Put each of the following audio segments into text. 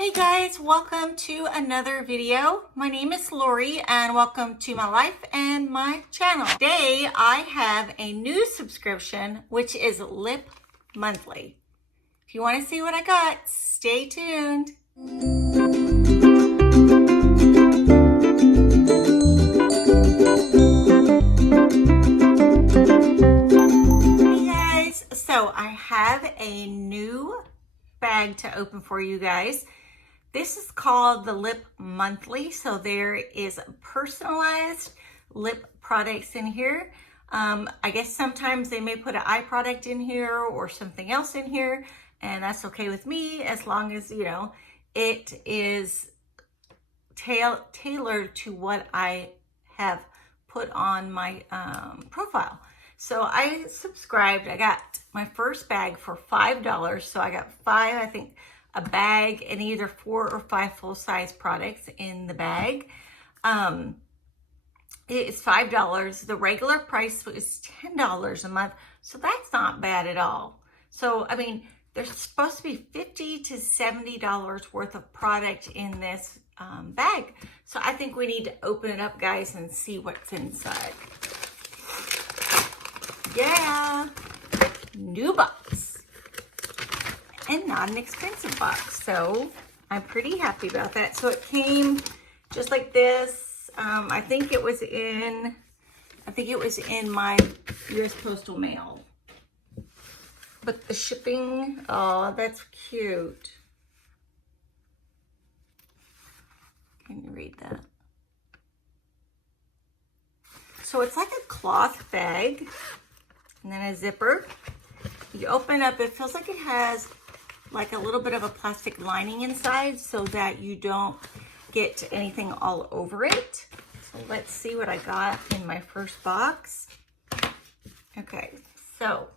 Hey guys, welcome to another video. My name is Lori and welcome to my life and my channel. Today I have a new subscription which is Lip Monthly. If you want to see what I got, stay tuned. Hey guys, so I have a new bag to open for you guys. This is called the Lip Monthly. So there is personalized lip products in here. I guess sometimes they may put an eye product in here or something else in here, and that's okay with me as long as, you know, it is tailored to what I have put on my profile. So I subscribed. I got my first bag for $5. So I got five, I think, a bag and either 4 or 5 full-size products in the bag. It is $5. The regular price is $10 a month, so that's not bad at all. So I mean, there's supposed to be $50 to $70 worth of product in this bag. So I think we need to open it up, guys, and see what's inside. Yeah, new box. And not an expensive box, so I'm pretty happy about that. So it came just like this. I think it was in my U.S. Postal Mail. But the shipping, oh, that's cute. Can you read that? So it's like a cloth bag, and then a zipper. You open up, it feels like it has like a little bit of a plastic lining inside so that you don't get anything all over it. So let's see what I got in my first box. Okay, so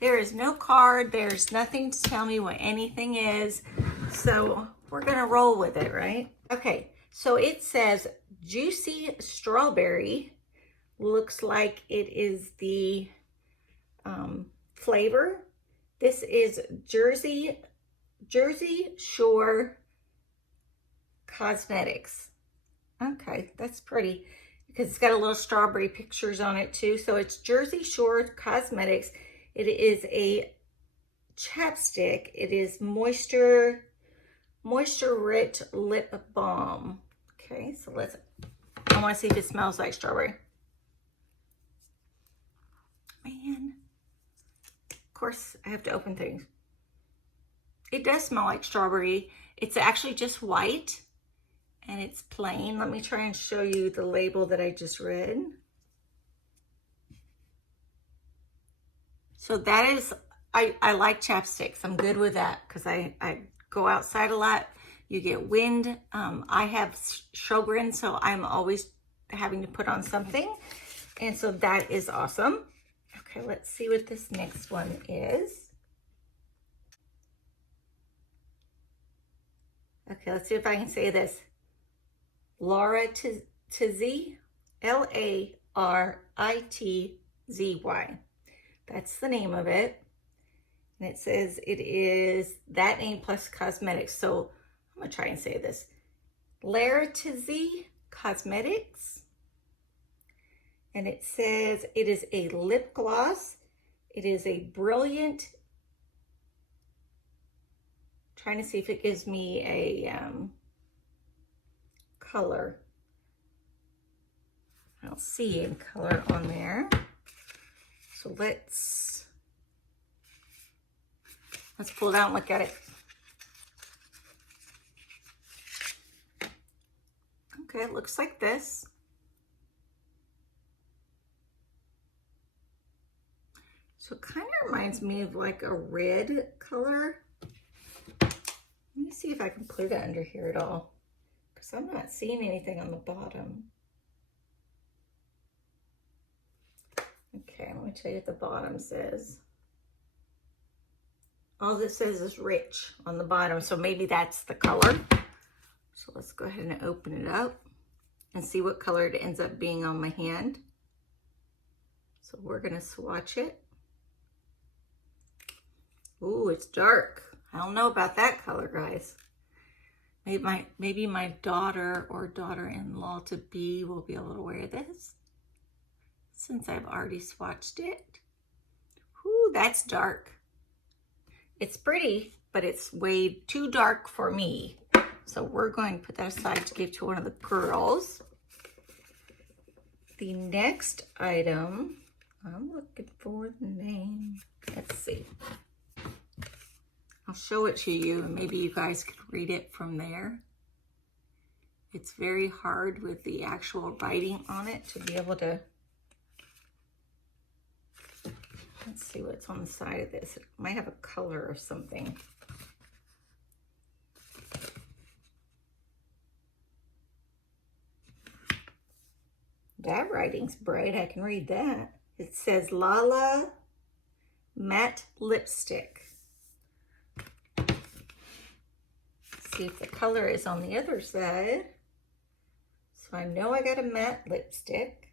there is no card. There's nothing to tell me what anything is. So we're gonna roll with it, right? Okay, so it says Juicy Strawberry. Looks like it is the flavor. This is Jersey Shore Cosmetics. Okay, that's pretty because it's got a little strawberry pictures on it too. So it's Jersey Shore Cosmetics. It is a chapstick. It is moisture rich lip balm. Okay, so I want to see if it smells like strawberry. Man. Of course, I have to open things. It does smell like strawberry. It's actually just white and it's plain. Let me try and show you the label that I just read. So that is, I like chapsticks. I'm good with that because I go outside a lot. You get wind. I have Sjogren, so I'm always having to put on something. And so that is awesome. Okay, let's see what this next one is. Okay, let's see if I can say this. Lorrie-YLNIZPNC, L-A-R-I-T-Z-Y. That's the name of it. And it says it is that name plus cosmetics. So I'm going to try and say this. Lorrie-YLNIZPNC Cosmetics. And it says it is a lip gloss. It is a brilliant, trying to see if it gives me a color. I don't see any color on there. So let's pull it out and look at it. Okay, it looks like this. So it kind of reminds me of like a red color. Let me see if I can put it under here at all, because I'm not seeing anything on the bottom. Okay, let me tell you what the bottom says. All this says is rich on the bottom, so maybe that's the color. So let's go ahead and open it up and see what color it ends up being on my hand. So we're gonna swatch it. Ooh, it's dark. I don't know about that color, guys. Maybe my daughter or daughter-in-law to be will be able to wear this since I've already swatched it. Ooh, that's dark. It's pretty, but it's way too dark for me. So we're going to put that aside to give to one of the girls. The next item, I'm looking for the name. Let's see. I'll show it to you and maybe you guys can read it from there. It's very hard with the actual writing on it to be able to. Let's see what's on the side of this. It might have a color or something. That writing's bright, I can read that. It says Lala Matte Lipstick. See if the color is on the other side. So I know I got a matte lipstick.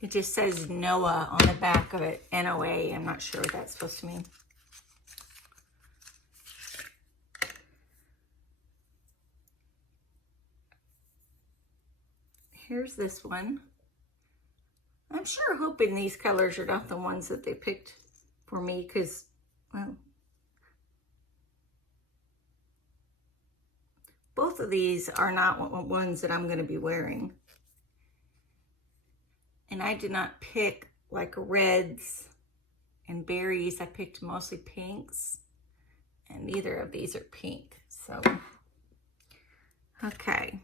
It just says Noah on the back of it, N-O-A. I'm not sure what that's supposed to mean. Here's this one. I'm sure hoping these colors are not the ones that they picked for me because, well, both of these are not ones that I'm going to be wearing. And I did not pick like reds and berries. I picked mostly pinks, and neither of these are pink. So, okay.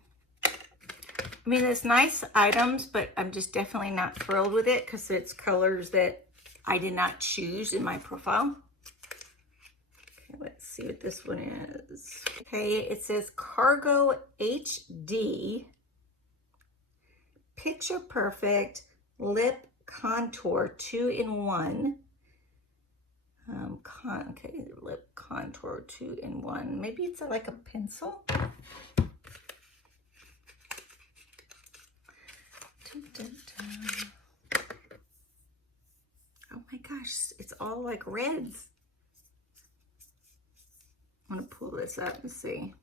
I mean, it's nice items, but I'm just definitely not thrilled with it because it's colors that I did not choose in my profile. Okay, let's see what this one is. Okay, it says Cargo HD Picture Perfect Lip Contour 2-in-1. Okay, lip contour 2-in-1. Maybe it's like a pencil. Dun, dun, dun. Oh my gosh, it's all like reds. I'm gonna pull this up and see.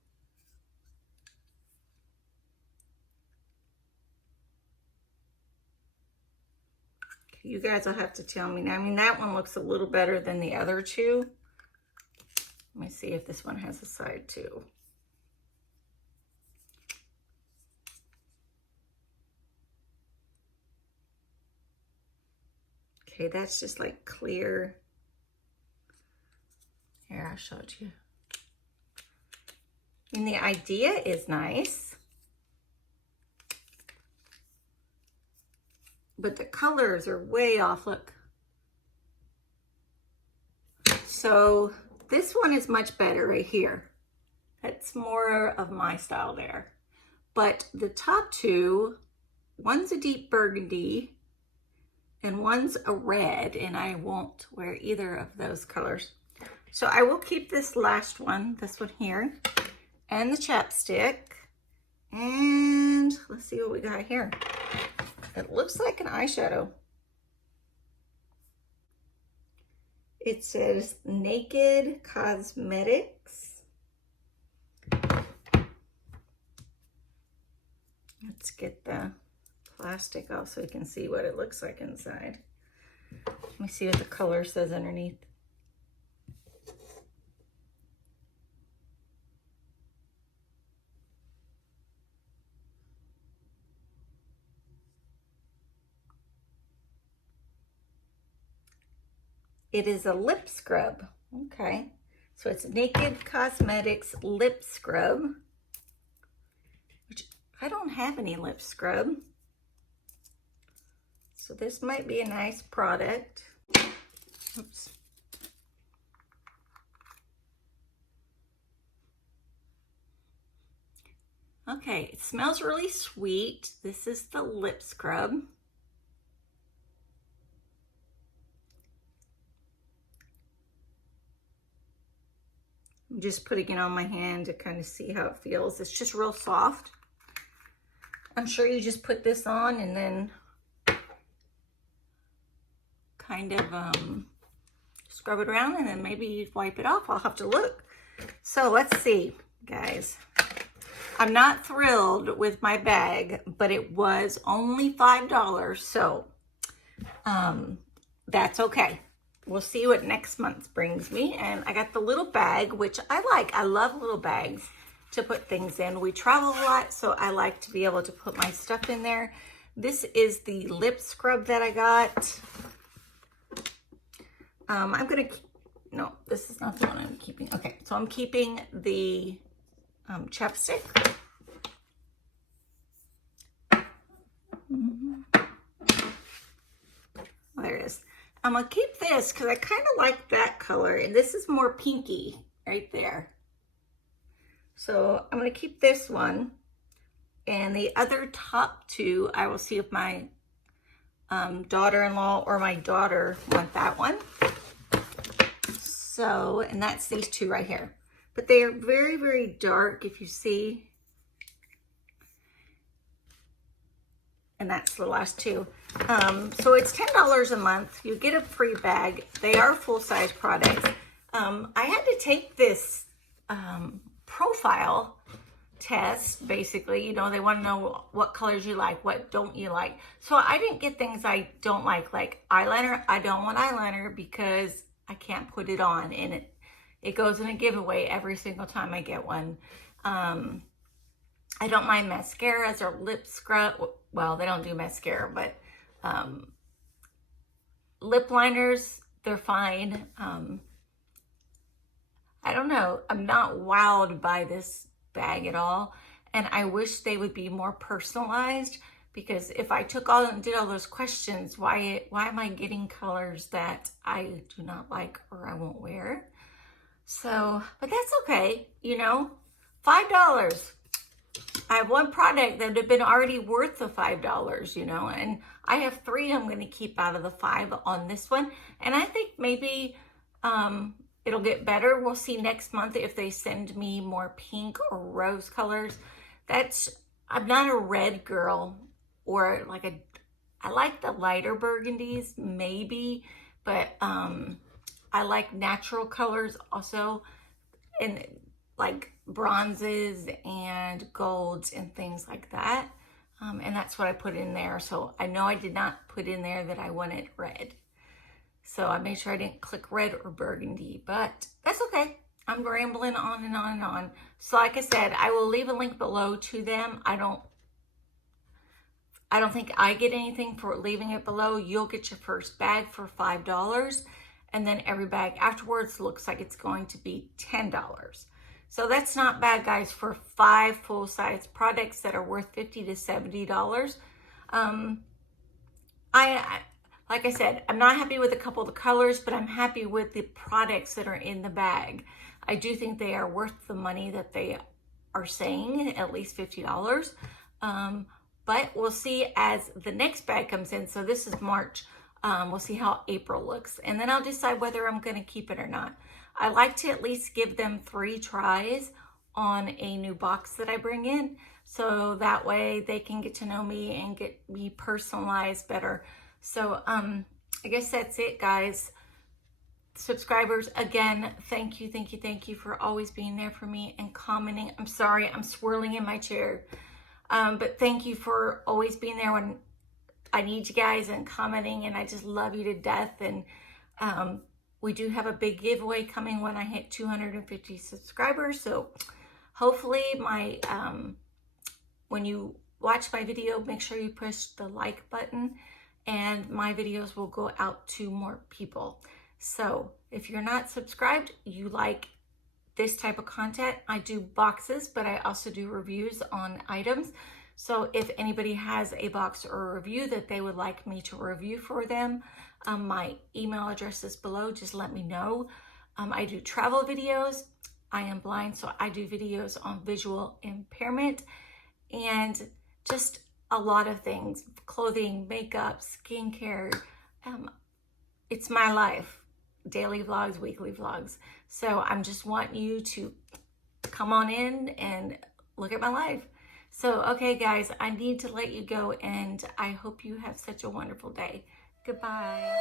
You guys will have to tell me. I mean, that one looks a little better than the other two. Let me see if this one has a side too. Okay, that's just like clear. Here, I'll show it to you. And the idea is nice. But the colors are way off, look. So this one is much better right here. That's more of my style there. But the top two, one's a deep burgundy and one's a red, and I won't wear either of those colors. So I will keep this last one, this one here, and the chapstick. And let's see what we got here. It looks like an eyeshadow. It says Naked Cosmetics. Let's get the plastic off so we can see what it looks like inside. Let me see what the color says underneath. It is a lip scrub. Okay. So it's Naked Cosmetics Lip Scrub, which I don't have any lip scrub. So this might be a nice product. Oops. Okay, it smells really sweet. This is the lip scrub. I'm just putting it on my hand to kind of see how it feels. It's just real soft. I'm sure you just put this on and then kind of scrub it around, and then maybe you'd wipe it off. I'll have to look. So let's see, guys. I'm not thrilled with my bag, but it was only $5, so that's okay. We'll see what next month brings me. And I got the little bag, which I like. I love little bags to put things in. We travel a lot, so I like to be able to put my stuff in there. This is the lip scrub that I got. I'm gonna, no, this is not the one I'm keeping. Okay, so I'm keeping the chapstick. Oh, there it is. I'm gonna keep this because I kind of like that color, and this is more pinky right there. So I'm gonna keep this one, and the other top two, I will see if my daughter-in-law or my daughter want that one. So, and that's these two right here. But they are very, very dark, if you see. And that's the last two. So it's $10 a month. You get a free bag. They are full-size products. I had to take this profile test, basically. You know, they want to know what colors you like, what don't you like. So I didn't get things I don't like eyeliner. I don't want eyeliner because I can't put it on, and it goes in a giveaway every single time I get one. I don't mind mascaras or lip scrub. Well, they don't do mascara, but lip liners, they're fine. I don't know. I'm not wowed by this bag at all. And I wish they would be more personalized, because if I took all and did all those questions, why am I getting colors that I do not like or I won't wear? So, but that's okay, you know, $5. I have one product that would have been already worth the $5, you know, and I have 3 I'm going to keep out of the 5 on this one. And I think maybe it'll get better. We'll see next month if they send me more pink or rose colors. I'm not a red girl, or I like the lighter burgundies maybe, but I like natural colors also, and like bronzes and golds and things like that. And that's what I put in there. So I know I did not put in there that I wanted red. So I made sure I didn't click red or burgundy, but that's okay. I'm rambling on and on and on. So like I said, I will leave a link below to them. I don't think I get anything for leaving it below. You'll get your first bag for $5, and then every bag afterwards looks like it's going to be $10. So that's not bad, guys, for 5 full-size products that are worth $50 to $70. Like I said, I'm not happy with a couple of the colors, but I'm happy with the products that are in the bag. I do think they are worth the money that they are saying, at least $50. But we'll see as the next bag comes in. So this is March. We'll see how April looks, and then I'll decide whether I'm going to keep it or not. I like to at least give them 3 tries on a new box that I bring in, so that way they can get to know me and get me personalized better. So I guess that's it, guys. Subscribers, again, thank you for always being there for me and commenting. I'm sorry, I'm swirling in my chair. But thank you for always being there when I need you guys and commenting, and I just love you to death. And we do have a big giveaway coming when I hit 250 subscribers. So hopefully when you watch my video, make sure you push the like button, and my videos will go out to more people. So if you're not subscribed, you like this type of content, I do boxes, but I also do reviews on items. So if anybody has a box or a review that they would like me to review for them, my email address is below. Just let me know. I do travel videos. I am blind, so I do videos on visual impairment and just a lot of things: clothing, makeup, skincare. It's my life. Daily vlogs, weekly vlogs. So I'm just wanting you to come on in and look at my life. So, okay, guys, I need to let you go, and I hope you have such a wonderful day. Goodbye.